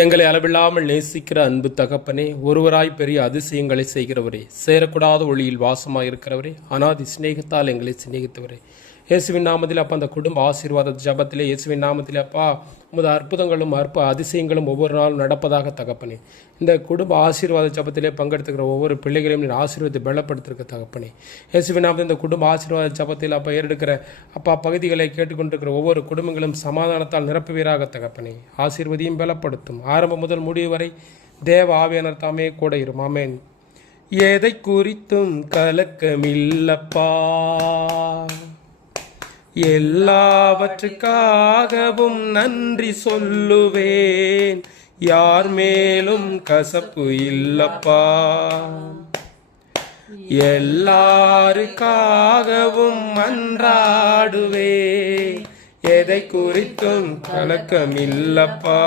எங்களை அளவில்லாமல் நேசிக்கிற அன்பு தகப்பனே ஒருவராய் பெரிய அதிசயங்களை செய்கிறவரே சேரக்கூடாத ஒளியில் வாசமாக இருக்கிறவரே அனாதி சிநேகத்தால் எங்களை சிநேகித்தவரே. இயேசுவின் நாமத்தில் அப்பா அந்த குடும்ப ஆசீர்வாத ஜபத்திலே இயேசுவின் நாமத்தில் அப்பா உமது அற்புதங்களும் அற்ப அதிசயங்களும் ஒவ்வொரு நாளும் நடப்பதாக தகப்பனே. இந்த குடும்ப ஆசீர்வாத ஜபத்திலே பங்கெடுத்துக்கிற ஒவ்வொரு பிள்ளைகளையும் நீர் ஆசீர்வாதத்தை பலப்படுத்திருக்க தகப்பனே. இயேசுவின் நாமத்தில் இந்த குடும்ப ஆசீர்வாத ஜபத்தில் அப்பா ஏறெடுக்கிற அப்பா பகுதிகளை கேட்டுக்கொண்டிருக்கிற ஒவ்வொரு குடும்பங்களும் சமாதானத்தால் நிரப்புவீராக தகப்பனே. ஆசீர்வதியும் பலப்படுத்தும். ஆரம்பம் முதல் முடிவு வரை தேவ ஆவியானர் தாமே கூட இரும். எதை குறித்தும் கலக்கமில்லப்பா. எல்லாவற்றுக்காகவும் நன்றி சொல்லுவேன். யார் மேலும் கசப்பு இல்லப்பா. எல்லாருக்காகவும் மன்றாடுவே எதை குறித்தும் கலக்கமில்லப்பா.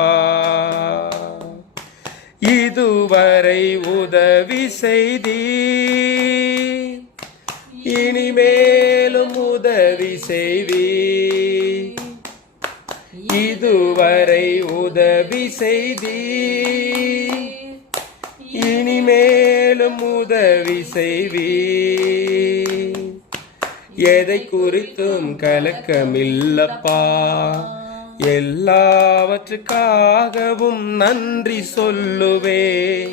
இதுவரை உதவி செய்தி இனிமே உதவி செய்வி. இதுவரை உதவி செய்தி. இனிமேலும் உதவி செய்வி. எதை குறித்தும் கலக்கமில்லப்பா. எல்லாவற்றுக்காகவும் நன்றி சொல்லுவே.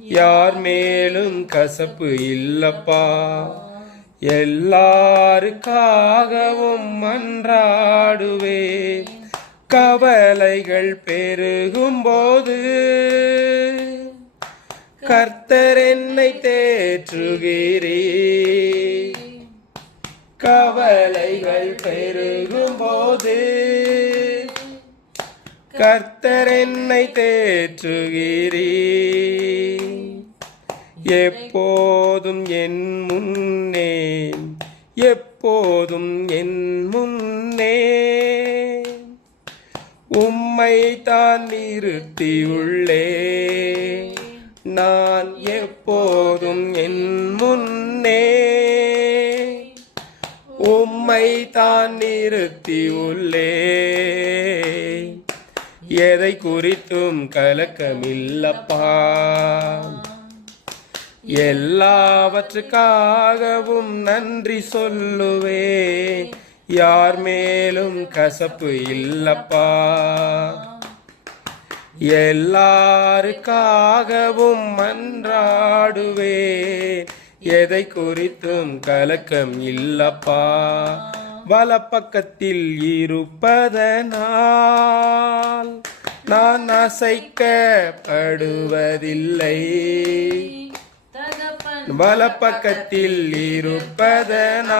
யார் மேலும் கசப்பு இல்லப்பா. எல்லாருக்காகவும் மன்றாடுவே. கவலைகள் பெருகும் போது கர்த்தர் என்னை தேற்றுகிறே கவலைகள் பெருகும் போது கர்த்தர் என்னை தேற்றுகிறீ எப்போதும் என் முன்னே எப்போதும் என் முன்னே. உம்மை தான் நிறுத்தியுள்ளே நான் எப்போதும் என் முன்னே. உம்மை தான் நிறுத்தியுள்ளே எதை குறித்தும் கலக்கமில்லப்பா. எல்லாவற்றுக்காகவும் நன்றி சொல்லுவே. யார் மேலும் கசப்பு இல்லப்பா. எல்லாருக்காகவும் மன்றாடுவே. எதை குறித்தும் கலக்கம் இல்லப்பா. வலப்பக்கத்தில் இருப்பதனால் நான் அசைக்கப்படுவதில்லை. வலப்பக்கத்தில் இருப்பதனால்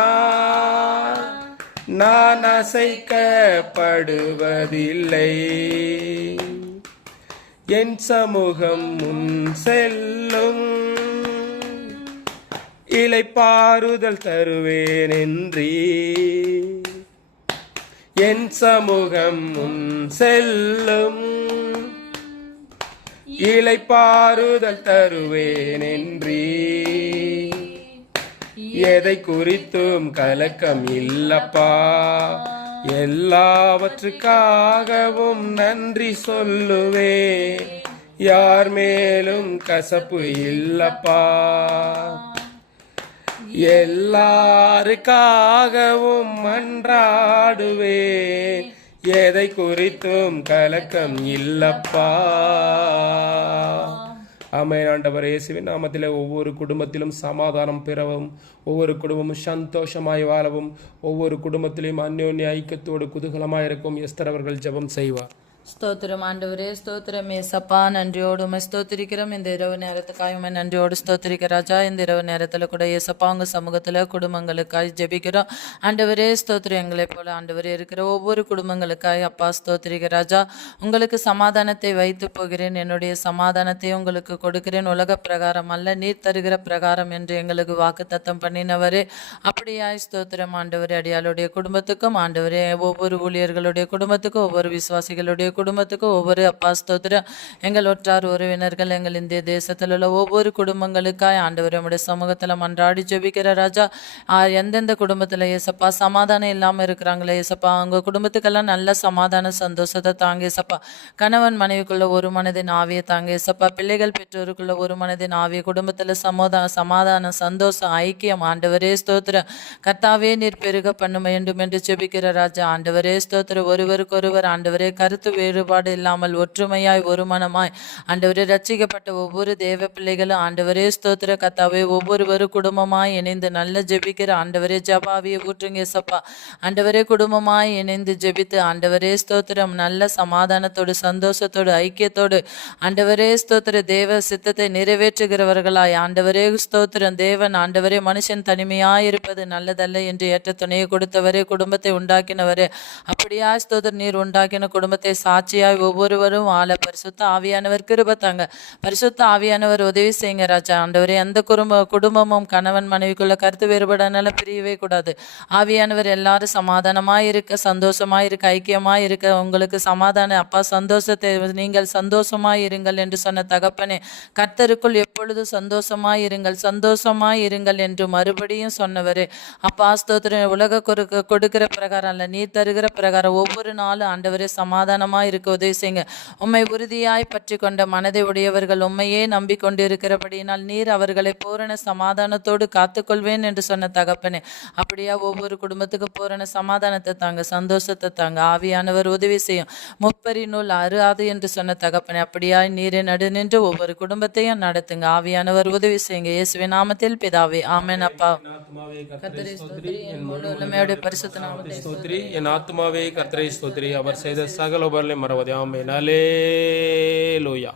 நான் அசைக்கப்படுவதில்லை. என் சமூகம் முன் செல்லும். இலைப்பாறுதல் தருவேன் என்றீ என் சமூகம் முன் செல்லும். இலைப்பாறுதல் தருவேன் என்றீ எதை குறித்தும் கலக்கம் இல்லப்பா. எல்லாவற்றுக்காகவும் நன்றி சொல்லுவே. யார் மேலும் கசப்பு இல்லப்பா. எல்லாருக்காகவும் மன்றாடுவே எதை குறித்தும் கலக்கம் இல்லப்பா. ஆமென் ஆண்டவர் இயேசுவின் நாமத்தில் ஒவ்வொரு குடும்பத்திலும் சமாதானம் பெறவும் ஒவ்வொரு குடும்பமும் சந்தோஷமாய் வாழவும் ஒவ்வொரு குடும்பத்திலும் அந்யோன்ய ஐக்கியத்தோடு குதூகலமாக இருக்கும். எஸ்தர் அவர்கள் ஜெபம் செய்வார். ஸ்தோத்திரம் ஆண்டவரே ஸ்தோத்திரம். ஏசப்பா நன்றியோடு உமை ஸ்தோத்திரிக்கிறோம். இந்த இரவு நேரத்துக்காக உமை நன்றியோடு ஸ்தோத்திரிக்க ராஜா. இந்த இரவு நேரத்தில் கூட ஏசப்பா உங்கள் சமூகத்தில் குடும்பங்களுக்காய் ஜெபிக்கிறோம். ஆண்டவரே ஸ்தோத்திரம். எங்களை போல ஆண்டவரே இருக்கிற ஒவ்வொரு குடும்பங்களுக்காய் அப்பா ஸ்தோத்திரிக்க ராஜா. உங்களுக்கு சமாதானத்தை வைத்து போகிறேன். என்னுடைய சமாதானத்தை உங்களுக்கு கொடுக்கிறேன். உலக பிரகாரம் அல்ல நீர் தருகிற பிரகாரம் என்று எங்களுக்கு வாக்கு தத்தம் பண்ணினவரே. அப்படியாய் ஸ்தோத்திரம். ஆண்டவரே அடியாளுடைய குடும்பத்துக்கும் ஆண்டவரே ஒவ்வொரு ஊழியர்களுடைய குடும்பத்துக்கும் ஒவ்வொரு விசுவாசிகளுடைய குடும்பத்துக்கும் ஒவ்வொரு அப்பா ஸ்தோத்திரம். எங்கள் ஒற்றார் உறவினர்கள் எங்கள் இந்திய தேசத்தில் உள்ள ஒவ்வொரு குடும்பங்களுக்காய் ஆண்டவர் நம்முடைய சமூகத்தில் மன்றாடி ஜெபிக்கிற ராஜா. எந்தெந்த குடும்பத்தில் ஏசப்பா சமாதானம் இல்லாமல் இருக்கிறாங்களே ஏசப்பா அவங்க குடும்பத்துக்கெல்லாம் நல்ல சமாதான சந்தோஷத்தை தாங்க ஏசப்பா கணவன் மனைவிக்குள்ள ஒரு மனதின் ஆவியை தாங்க ஏசப்பா பிள்ளைகள் பெற்றோருக்குள்ள ஒரு மனதின் ஆவிய குடும்பத்தில் சமோதா சமாதானம் சந்தோஷம் ஐக்கியம். ஆண்டவரே ஸ்தோத்திரம். கர்த்தாவே நீர் பெருக பண்ண வேண்டும் என்று ஜெபிக்கிற ராஜா. ஆண்டவரே ஸ்தோத்திரம். ஒருவருக்கொருவர் ஆண்டவரே கருத்து வேறுபாடு இல்லாமல் ஒற்றுமையாய் ஒருமனமாய் ஆண்டவரே ரட்சிக்கப்பட்ட ஒவ்வொரு தேவ பிள்ளைகளும் ஆண்டவரே ஸ்தோத்திர கத்தாவே ஒவ்வொருவரும் குடும்பமாய் இணைந்து நல்ல ஜெபிக்கிற ஆண்டவரே ஜபாவியை ஊற்றுங்க சப்பா ஆண்டவரே குடும்பமாய் இணைந்து ஜெபித்து ஆண்டவரே ஸ்தோத்திரம் நல்ல சமாதானத்தோடு சந்தோஷத்தோடு ஐக்கியத்தோடு ஆண்டவரே ஸ்தோத்திர தேவ சித்தத்தை நிறைவேற்றுகிறவர்களாய். ஆண்டவரே ஸ்தோத்திரம் தேவன் ஆண்டவரே மனுஷன் தனிமையாயிருப்பது நல்லதல்ல என்று ஏற்ற துணையை கொடுத்தவரே குடும்பத்தை உண்டாக்கினவரே. அப்படியா ஸ்தோத்திரம் நீர் உண்டாக்கின குடும்பத்தை சா சாட்சியாய் ஒவ்வொருவரும் ஆள பரிசுத்த ஆவியானவர் கிருபத்தாங்க பரிசுத்த ஆவியானவர் உதவி செய்யுங்க ராஜா. ஆண்டவரே எந்த குடும்ப குடும்பமும் கணவன் மனைவிக்குள்ள கருத்து வேறுபாடுனால பிரியவே கூடாது. ஆவியானவர் எல்லாரும் சமாதானமாக இருக்க சந்தோஷமா இருக்க ஐக்கியமாக இருக்க உங்களுக்கு சமாதான அப்பா சந்தோஷத்தை நீங்கள் சந்தோஷமா இருங்கள் என்று சொன்ன தகப்பனே கர்த்தருக்குள் எப்பொழுதும் சந்தோஷமா இருங்கள் சந்தோஷமா இருங்கள் என்று மறுபடியும் சொன்னவர். அப்பா ஸ்தோத்திரம். உலக கொடுக்க கொடுக்கிற பிரகாரம் இல்லை நீர் தருகிற பிரகாரம். ஒவ்வொரு நாளும் ஆண்டவரே சமாதானமாக இருக்க உதவி செய்யுங்க. உம்மை உறுதியாய் பற்றி கொண்ட மனதை உடையவர்கள் உண்மையே நம்பிக்கொண்டிருக்கிறபடியினால் நீர் அவர்களை பூரண சமாதானத்தோடு காத்துக்கொள்வேன் என்று சொன்ன தகப்பனே. அப்படியா ஒவ்வொரு குடும்பத்துக்கு பூரண சமாதானத்தை தாங்க சந்தோஷத்தை தாங்க ஆவியானவர் உதவி செய்யும். முப்பரி நூல் அருகாது என்று சொன்ன தகப்பனே அப்படியாய் நீரை நடு நின்று ஒவ்வொரு குடும்பத்தையும் நடத்துங்க ஆவியானவர் உதவி செய்யுங்க. இயேசுவின் நாமத்தில் பிதாவே ஆமேன் அப்பா. கர்த்தரை ஸ்தோத்திரி, என் முழு உள்ளமையோட பரிசுத்த நாமத்தை ஸ்தோத்திரி. என் ஆத்துமாவே கர்த்தரை ஸ்தோத்திரி. அவர் செய்த சகல உபரிலை மறவதே. ஆமே நலே லோயா